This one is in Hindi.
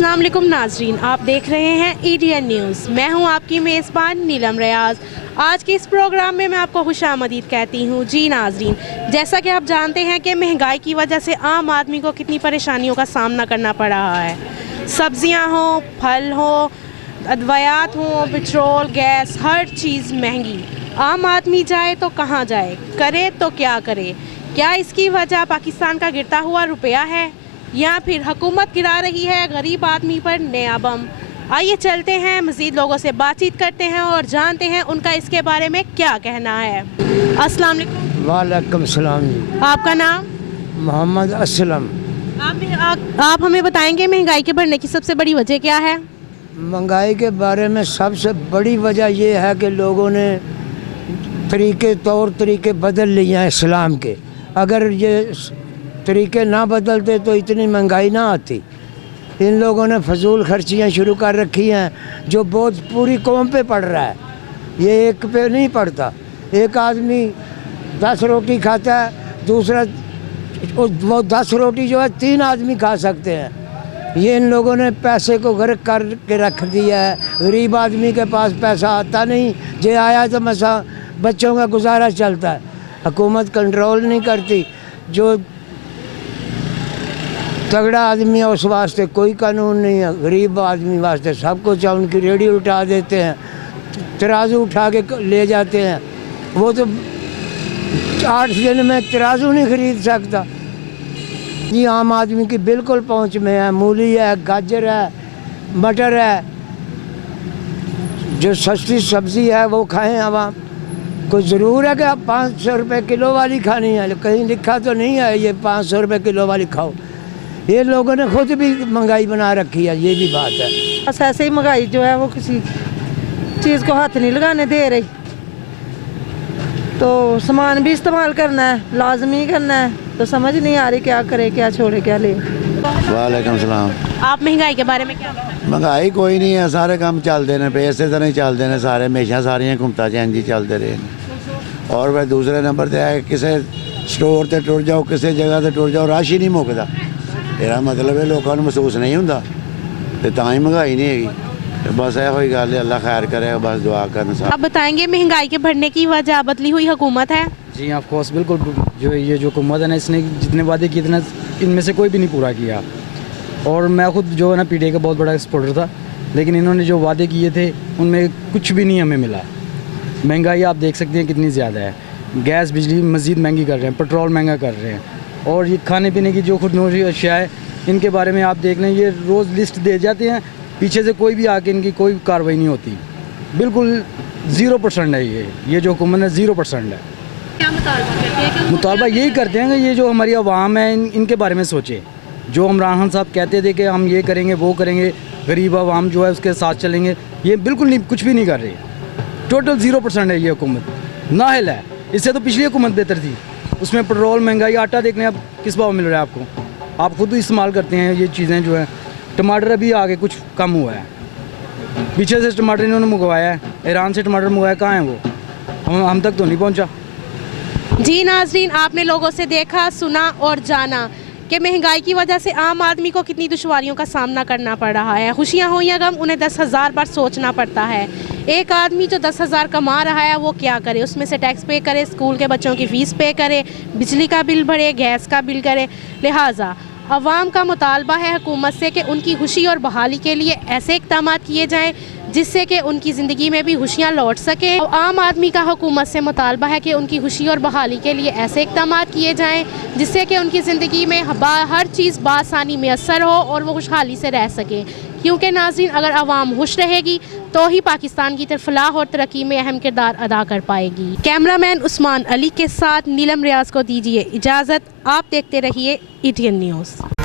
अस्सलाम वालेकुम नाजरीन, आप देख रहे हैं ETN न्यूज़। मैं हूं आपकी मेज़बान नीलम रियाज। आज के इस प्रोग्राम में मैं आपको खुशामदीद कहती हूं। जी नाजरीन, जैसा कि आप जानते हैं कि महंगाई की वजह से आम आदमी को कितनी परेशानियों का सामना करना पड़ रहा है। सब्जियां हो, फल हो, अदवायात हो, पेट्रोल, गैस, हर चीज़ महंगी। आम आदमी जाए तो कहाँ जाए, करे तो क्या करे? क्या इसकी वजह पाकिस्तान का गिरता हुआ रुपया है या फिर हुकूमत गिरा रही है गरीब आदमी पर नया बम? आइए चलते हैं, मज़ीद लोगों से बातचीत करते हैं और जानते हैं उनका इसके बारे में क्या कहना है। अस्सलाम वालेकुम। वालेकुम सलाम जी। आपका नाम? मोहम्मद असलम। आप हमें बताएंगे महंगाई के बढ़ने की सबसे बड़ी वजह क्या है? महंगाई के बारे में सबसे बड़ी वजह ये है कि लोगों ने तौर तरीके बदल लिए हैं इस्लाम के। अगर ये तरीके ना बदलते तो इतनी महंगाई ना आती। इन लोगों ने फजूल खर्चियाँ शुरू कर रखी हैं जो बोझ पूरी कौम पे पड़ रहा है। ये एक पे नहीं पड़ता। एक आदमी 10 रोटी खाता है, दूसरा वो 10 रोटी जो है 3 आदमी खा सकते हैं। ये इन लोगों ने पैसे को गर्क करके रख दिया है। गरीब आदमी के पास पैसा आता नहीं, जे आया तो मसा बच्चों का गुजारा चलता है। हुकूमत कंट्रोल नहीं करती। जो तगड़ा आदमी है उस वास्ते कोई कानून नहीं है, गरीब आदमी वास्ते सब कुछ है। उनकी रेडी उठा देते हैं, तराजू उठा के ले जाते हैं। वो तो 8 दिन में तराजू नहीं खरीद सकता। ये आम आदमी की बिल्कुल पहुंच में है। मूली है, गाजर है, मटर है, जो सस्ती सब्ज़ी है वो खाएं आवाम। कोई ज़रूर है कि आप 500 रुपये किलो वाली खानी है? कहीं लिखा तो नहीं है ये 500 रुपये किलो वाली खाओ। ये लोगों ने खुद भी महंगाई बना रखी है, ये भी बात है। बस ऐसे ही महंगाई जो है वो किसी चीज़ को हाथ नहीं लगाने दे रही। तो सामान भी इस्तेमाल करना है, लाजमी करना है, तो समझ नहीं आ रही क्या करे, क्या छोड़े, क्या ले। वालेकुम सलाम। आप महंगाई के बारे में क्या बताएं? महंगाई कोई नहीं है, सारे काम चलते हैं पे इसे तरह ही चलते हैं सारे, हमेशा सारियां घुमता चैन जी चलते रहे। और फिर दूसरे नंबर पर है किसी स्टोर से टुर जाओ, किसी जगह से टुर जाओ, रश ही नहीं मुकता। मेरा मतलब है लोगों को महसूस नहीं होंदा ते तां ही महंगाई नहीं हैगी। बस यो ही गल है, अल्लाह खैर करे, बस दुआ करना। आप बताएंगे महंगाई के बढ़ने की वजह बदली हुई हुकूमत है? जी ऑफ कोर्स, बिल्कुल। जो ये जो हुकूमत है ना, इसने जितने वादे किए थे ना, इनमें से कोई भी नहीं पूरा किया। और मैं खुद जो है ना PTA का बहुत बड़ा एक्सपोर्टर था, लेकिन इन्होंने जो वादे किए थे उनमें कुछ भी नहीं हमें मिला। महंगाई आप देख सकते हैं कितनी ज़्यादा है। गैस बिजली मज़ीद महंगी कर रहे हैं, पेट्रोल महंगा कर रहे हैं। और ये खाने पीने की जो खुदनोशी अशिया है, इनके बारे में आप देख लें, ये रोज़ लिस्ट दे जाते हैं, पीछे से कोई भी आके इनकी कोई कार्रवाई नहीं होती। बिल्कुल 0% है ये जो हुकूमत है 0% है। क्या मुतालबा यही करते हैं कि ये जो हमारी आवाम है इनके बारे में सोचे। जो इमरान खान साहब कहते थे कि हम ये करेंगे वो करेंगे, गरीब आवाम जो है उसके साथ चलेंगे, ये बिल्कुल नहीं, कुछ भी नहीं कर रही। टोटल 0% है ये हुकूमत, नाअहल है। इससे तो पिछली हुकूमत बेहतर थी, उसमें पेट्रोल महंगाई, आटा देख लें अब किस भाव मिल रहा है आपको, आप खुद इस्तेमाल करते हैं ये चीज़ें जो हैं। टमाटर अभी आगे कुछ कम हुआ है, पीछे से टमाटर इन्होंने मंगवाया है, ईरान से टमाटर मंगवाया, कहाँ है वो, हम तक तो नहीं पहुँचा। जी नाजरीन, आपने लोगों से देखा, सुना और जाना कि महंगाई की वजह से आम आदमी को कितनी दुश्वारियों का सामना करना पड़ रहा है। खुशियाँ हो या गम, उन्हें 10,000 बार सोचना पड़ता है। एक आदमी जो 10,000 कमा रहा है वो क्या करे? उसमें से टैक्स पे करे, स्कूल के बच्चों की फ़ीस पे करे, बिजली का बिल भरे, गैस का बिल करे। लिहाजा अवाम का मुतालबा है हुकूमत से कि उनकी खुशी और बहाली के लिए ऐसे इक़दाम किए जाएँ जिससे कि उनकी ज़िंदगी में भी खुशियाँ लौट सकें। और आम आदमी का हुकूमत से मुतालबा है कि उनकी खुशी और बहाली के लिए ऐसे इक़दाम किए जाएँ जिससे कि उनकी ज़िंदगी में हर चीज़ बासानी मैसर हो और वो खुशहाली से रह सकें। क्योंकि नाज़रीन, अगर आवाम खुश रहेगी तो ही पाकिस्तान की तरफ फलाह और तरक्की में अहम किरदार अदा कर पाएगी। कैमरामैन उस्मान अली के साथ नीलम रियाज को दीजिए इजाज़त। आप देखते रहिए ETN न्यूज़।